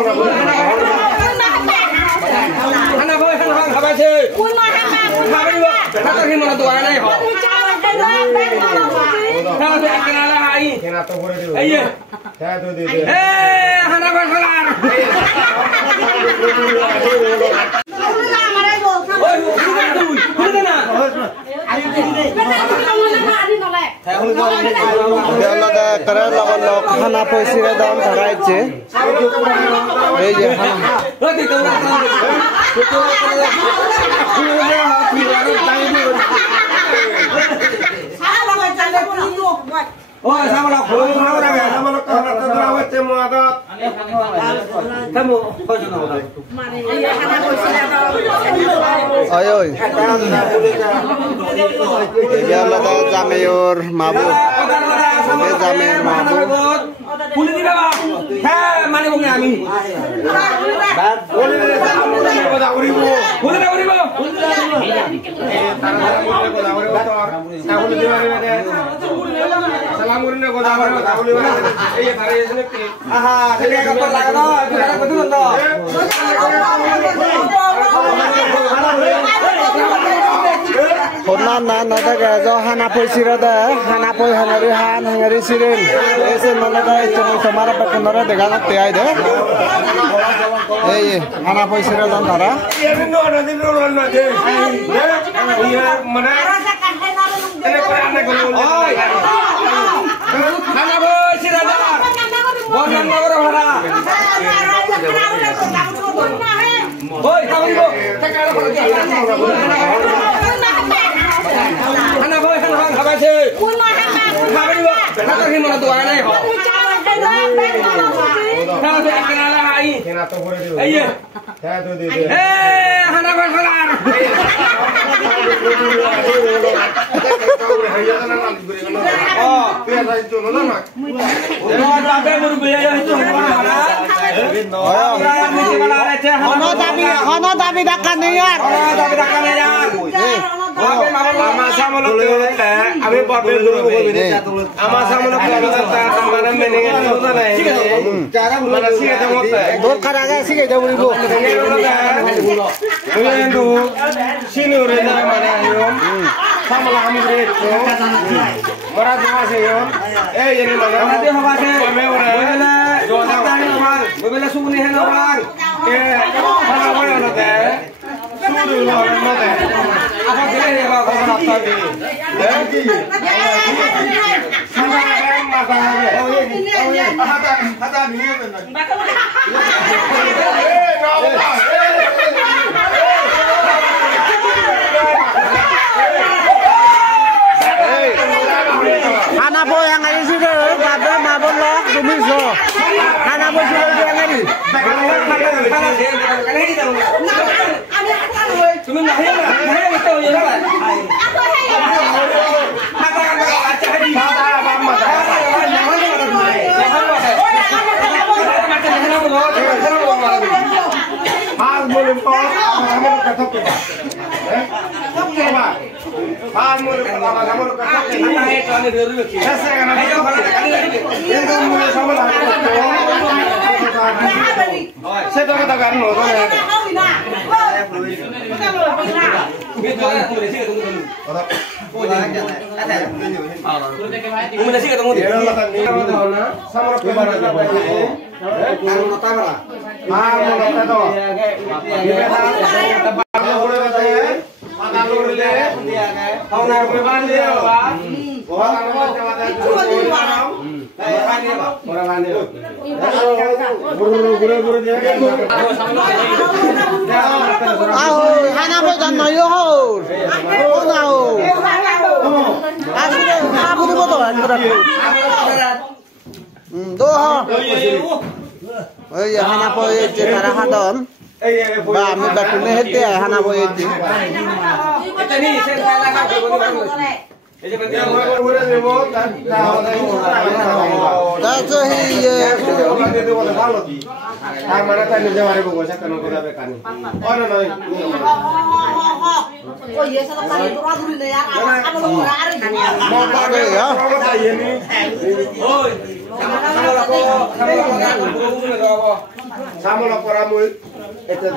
Hana boy, hana apa sih? Apa juga? Kata gimana tuh aneh kok? Kalau dia kenal lagi. Iya. Hana boy kelar. खाना पैसा दाम धराइছে এই যে oh sama lo ayo ini adalah Jamiyur Mabuk ini Jamiyur Mabuk boleh tidak bang? Heh mana bang kami? boleh Konan na nadaga jo hana poisira da hana poi hanari siren ese nadaga chemo tomara pakunara degana te ai de ei hana poisira dan thara hana poisira da bonan nagara hara oi kamu tekara pergi hana boy hana apa sih? Apa juga? Kata gimana tuh aneh kok? Kalau dia kenal lagi. Iya. Hana boy kelar. Oh, sampai berbeda itu Hono tapi dakkan niat. Amasa muluk tulut teh, abi barbel dulu begini. Amasa muluk tulut teh, mana meningan dulu teh. Mana sih kita mau teh? Dor karaga sih kita beli bu. Ini dulu, sini udah mana yom, sama lah kami itu. Berat sama sih yom. Jadi mana? Berat sama sih. Kami udah. Bebela sungguh nih orang. Mana boleh orang teh? Sungguh orang teh. Apa boleh ya kalau nak tadi? Sama yang masalah. Oh iya. Hata ni benar. Hana po yang ada sih deh, ada mabon loh, dumiso. Hana po sih yang ada. Cuma nahya itu ya lah. Saya tahu katakan loh. Hana po dan mayo hor. Nao. Asli apa tu betul? Doh. Oh ya hana po je cara hadon. Ba mi bakune hete hana po je. Itu ni saya nak That's he. Mana tadi jawab aku saya kan udah bekan. Oh no. Oh iya satu kali itu ragu dulu ya. Apa lu berari? Mau pakai ya? Oh. Sama Samala para moi, ete